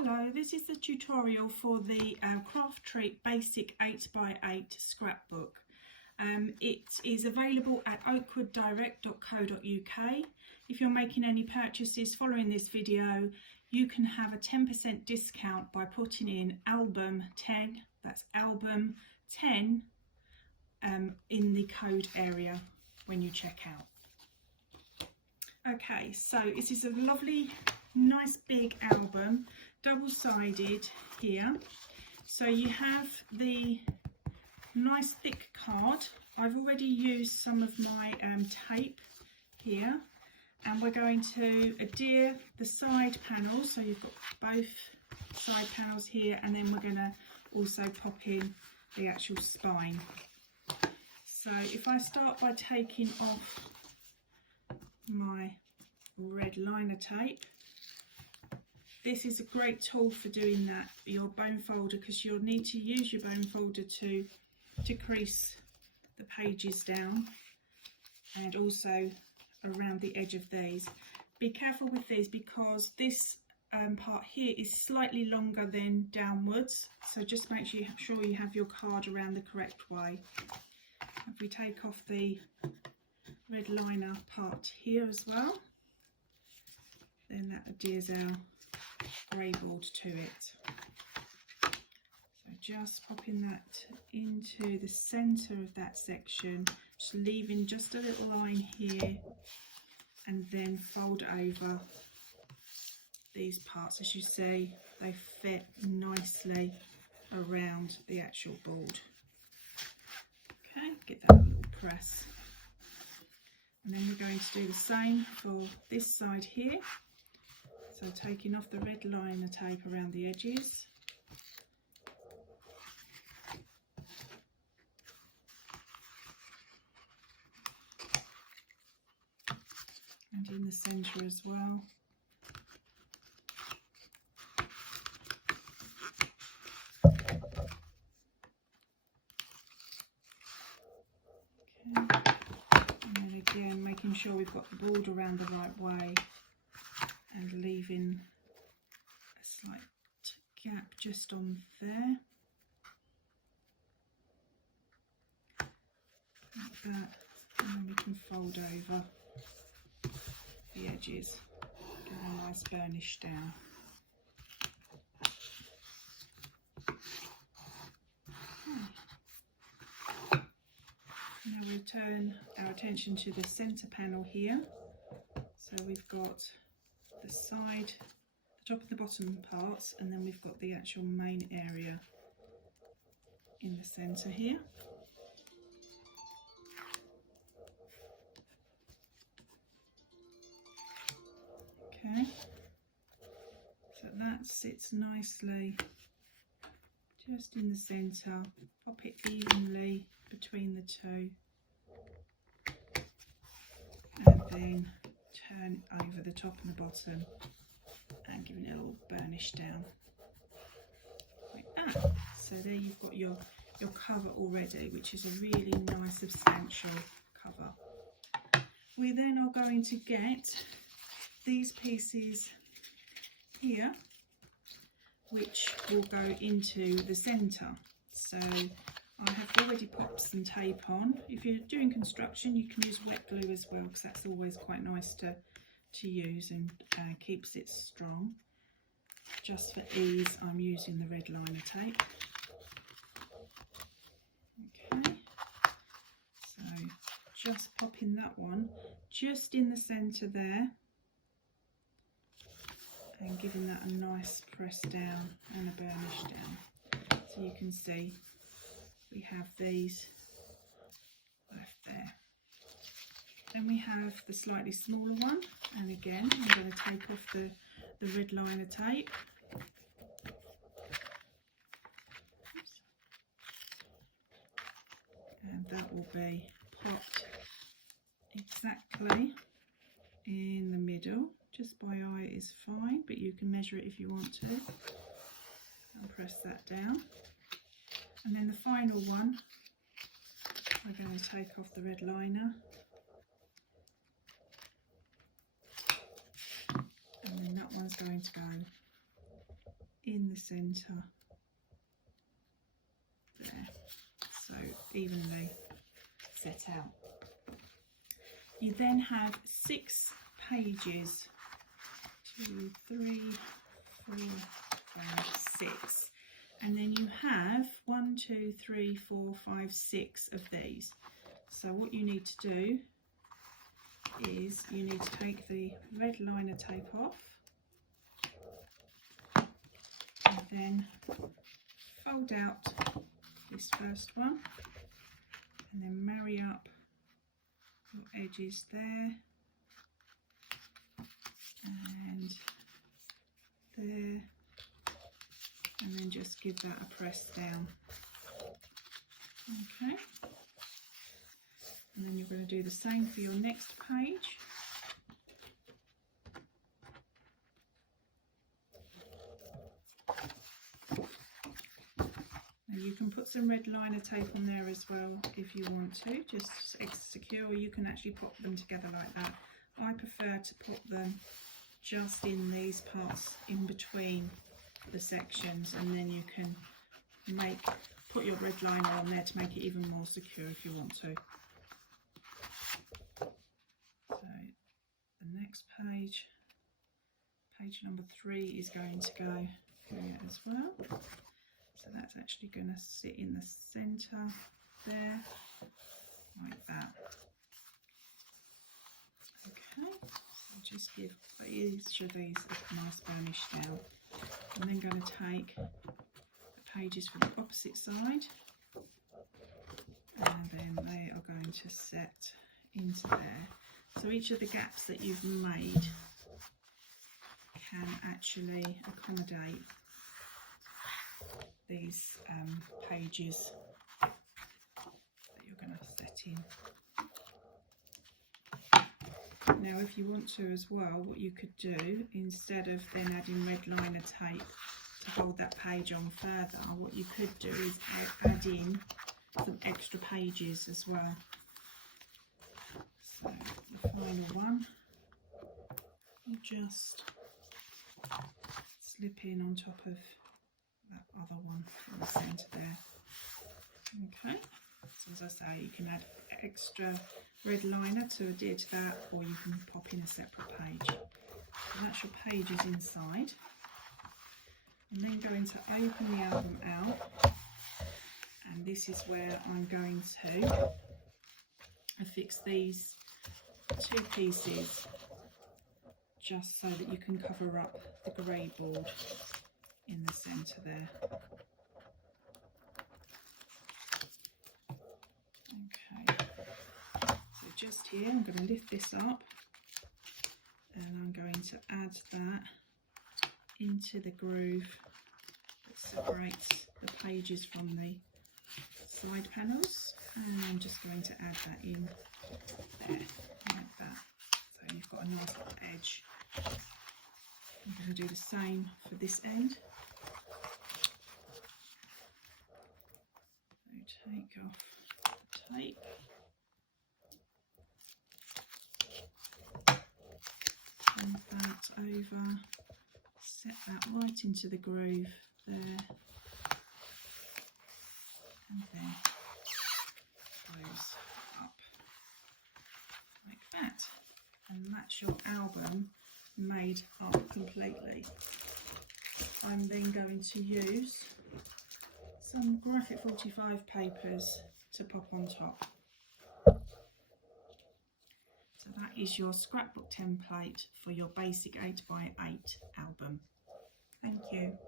Hello, this is the tutorial for the Craftreat Basic 8x8 scrapbook. It is available at oakwoodddirect.co.uk. If you're making any purchases following this video, you can have a 10% discount by putting in ALBUM10, that's ALBUM10, in the code area when you check out. Okay, so this is a lovely, nice big album, double-sided here. So you have the nice thick card. I've already used some of my tape here, and we're going to adhere the side panels. So you've got both side panels here, and then we're going to also pop in the actual spine. So if I start by taking off my red liner tape, this is a great tool for doing that, your bone folder, because you'll need to use your bone folder to crease the pages down, and also around the edge of these. Be careful with these because this part here is slightly longer than downwards, so just make sure you have your card around the correct way. If we take off the red liner part here as well, then that adheres our grey board to it. So just popping that into the centre of that section, just leaving just a little line here, and then fold over these parts. As you see, they fit nicely around the actual board. Okay, get that little press. And then we're going to do the same for this side here. So taking off the red liner tape around the edges. And in the centre as well. Okay. And then again, making sure we've got the board around the right way, and leaving a slight gap just on there, like that, and then we can fold over the edges, get a nice burnish down. Now we turn our attention to the centre panel here. So we've got the side, the top and the bottom parts, and then we've got the actual main area in the centre here. Okay, so that sits nicely just in the centre. Pop it evenly between the two, and then turn over the top and the bottom and giving it a little burnish down like that. So there you've got your cover already, which is a really nice substantial cover. We then are going to get these pieces here, which will go into the centre. So I have already popped some tape on. If you're doing construction, you can use wet glue as well, because that's always quite nice to use and keeps it strong. Just for ease, I'm using the red liner tape. Okay, so just popping that one just in the centre there, and giving that a nice press down and a burnish down. So you can see we have these left there. Then we have the slightly smaller one, and again I'm going to take off the red liner tape. Oops. And that will be popped exactly in the middle. Just by eye is fine, but you can measure it if you want to, and press that down. And then the final one, we're going to take off the red liner, and then that one's going to go in the centre there, so evenly set out. You then have 6 pages, 2, 3, 4, 5, 6, and then you have 1, 2, 3, 4, 5, 6 of these. So what you need to do is you need to take the red liner tape off and then fold out this first one and then marry up your edges there and there, and then just give that a press down. Okay, and then you're going to do the same for your next page. Now you can put some red liner tape on there as well if you want to, just extra secure, or you can actually pop them together like that. I prefer to put them just in these parts in between the sections, and then you can put your red liner on there to make it even more secure if you want to. So the next page, page number 3, is going to go here as well. So that's actually going to sit in the centre there, like that. Okay, so just give each of these a nice burnish down. I'm then going to take the pages for the opposite side, and then they are going to set into there. So each of the gaps that you've made can actually accommodate these pages that you're going to set in. Now if you want to as well, what you could do, instead of then adding red liner tape to hold that page on further, what you could do is add in some extra pages as well. So the final one, you just slip in on top of that other one in the centre there. Okay, so as I say, you can add extra red liner to adhere to that, or you can pop in a separate page. So that's your pages inside. I'm then going to open the album out, and this is where I'm going to affix these 2 pieces just so that you can cover up the grey board in the centre there. Okay, so just here I'm going to lift this up and I'm going to add that into the groove that separates the pages from the side panels, and I'm just going to add that in there like that, so you've got a nice edge. I'm going to do the same for this end. So take off the tape, turn that over, set that right into the groove there, and then close up like that, and that's your album made up completely. I'm then going to use some graphic 45 papers to pop on top. So that is your scrapbook template for your basic 8x8 album. Thank you.